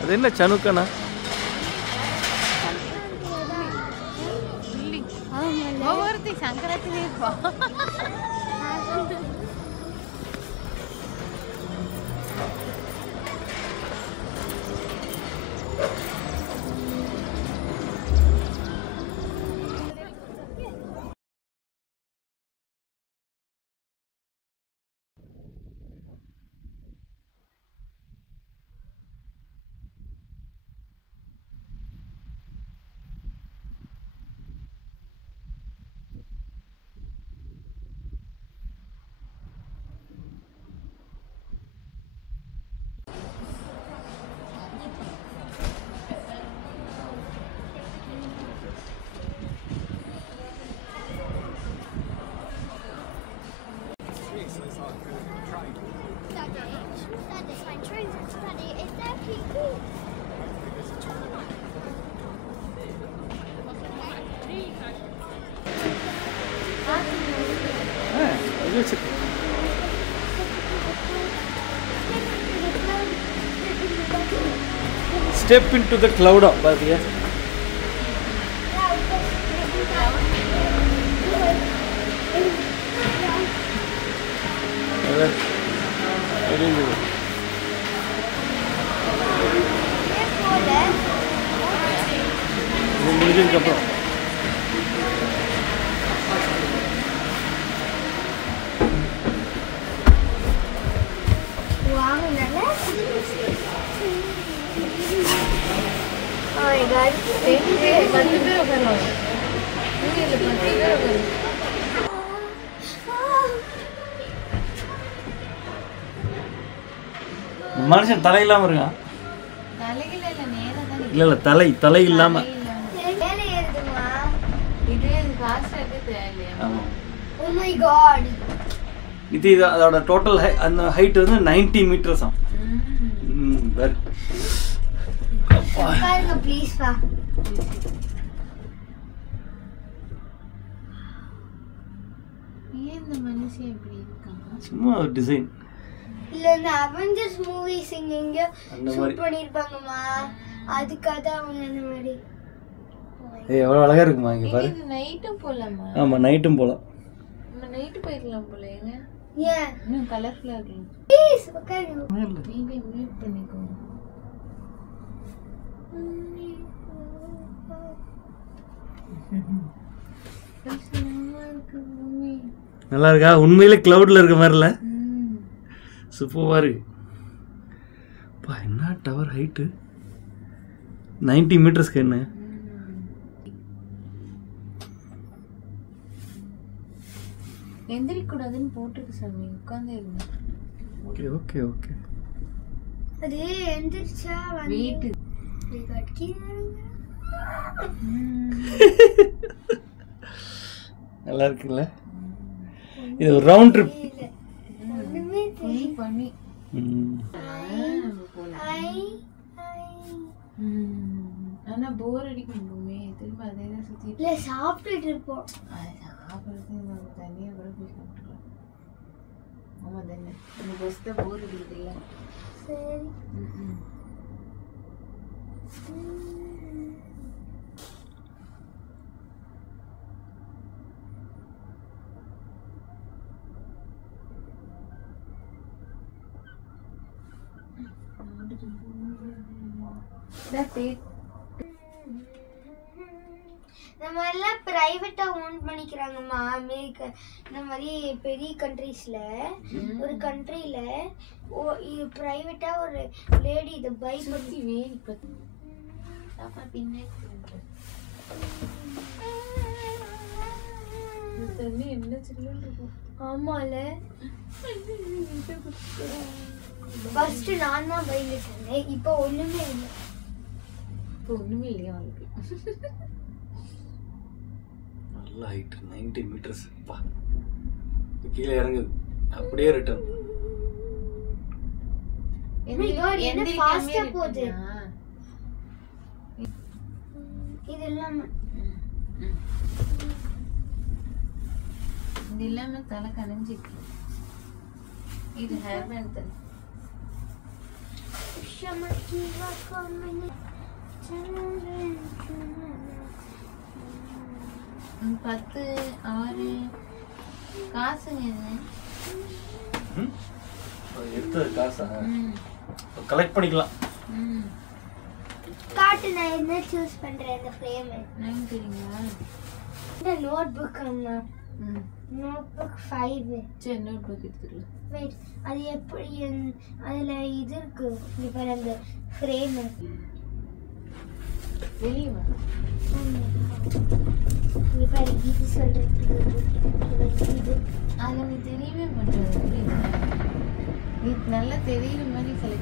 அது என்ன சனுக்கனா? Step into the cloud up, Bhavya. மனுஷன் தலை இல்லாம இருக்கான். இல்ல இல்ல தலை தலை இல்லாம. இது அதோட டோட்டல் அந்த ஹைட் வந்து 90 மீட்டர்ஸ். சும்மா டிசைன் இல்ல இந்த அவெஞ்சர்ஸ் மூவிஸ் இங்க ஷூட் பண்ணிருப்பாங்கமா, அதுக்காக அவங்க அந்த மாதிரி. ஏய் எவ்வளவு அழகா இருக்குமா இங்க பாரு. நைட்டும் போலாமா? ஆமா நைட்டும் போலாம். நம்ம நைட் போயிடலாம் போல. ஏங்க ஏன் இன்னும் கலர்ஃபுல்லா இருக்கு. ப்ளீஸ் உட்காருங்க. நீங்க மியூட் பண்ணிக்கோங்க. நல்லா இருக்கா? உண்மையிலே கிளவுட்ல இருக்க மாதிரி இல்ல? சூப்பரா இருக்கு. பா என்ன டவர் ஹைட் 90 மீட்டர்ஸ்க்கு என்ன? எந்திரிக்க கூடாதுன்னு போட்டுருக்கு சாமி. உட்கார்ந்தே இருங்க. Okay okay okay. அது எந்திரிச்சா வந்து வீட்டு நல்லா இருக்குல்ல? இது ஒரு ரவுண்ட் ட்ரிப். பண்ணி ஆனா போர் அடிக்கும். திரும்ப அதே தான் சுத்தி இல்ல சாப்பிட்டுட்டு இருப்போம். சாப்பிடுறது நம்ம தனியா கூட போய் சாப்பிட்டுக்கலாம். ஆமா தானே, நம்ம பஸ் தான் போர் அடிக்குது இல்ல? சரி நம்ம எல்லாம் பிரைவேட்டா ஓன் பண்ணிக்கிறாங்கம்மா. அமெரிக்கா இந்த மாதிரி பெரிய கண்ட்ரீஸ்ல, ஒரு கண்ட்ரியில இது பிரைவேட்டா ஒரு லேடி இதை பை பண்ணி வேலி பத்தி பாப்பா பின்னே என்ன சொல்லிட்டு இருக்கும். ஆமால ஃபர்ஸ்ட் நான் தான் பைல சொன்னேன். இப்போ ஒண்ணுமே இல்லை. இப்போ ஒண்ணுமே இல்லையா அவளுக்கு? நல்ல ஹைட் 90 மீட்டர்ஸ். பா கீழே இறங்குது அப்படியே ரிட்டர்ன். என்ன ஃபாஸ்டா போகுது. இதெல்லாம் இது இல்லாம தலை கனைஞ்சிருக்கு. இது ஹேர் பேண்ட் தலை. பத்து 6 காசுங்க இது. எடுத்தது காசா கலெக்ட் பண்ணிக்கலாம். காட்டு நான் என்ன சூஸ் பண்றேன் இந்த ஃப்ரேம். நான் தெரியுங்களா? இந்த நோட் புக் அண்ணா. Notebook 5. சரி நோட் புக் எடுத்துக்கலாம். வெயிட், அது எப்படி அதுல இது இருக்கு. இப்போ அந்த ஃப்ரேம் வெளியே வா. இப்போ இது சொல்றது இது அது உனக்கு தெரியவே மாட்டேங்குது. இது நல்லா தெரியுற மாதிரி செலக்ட்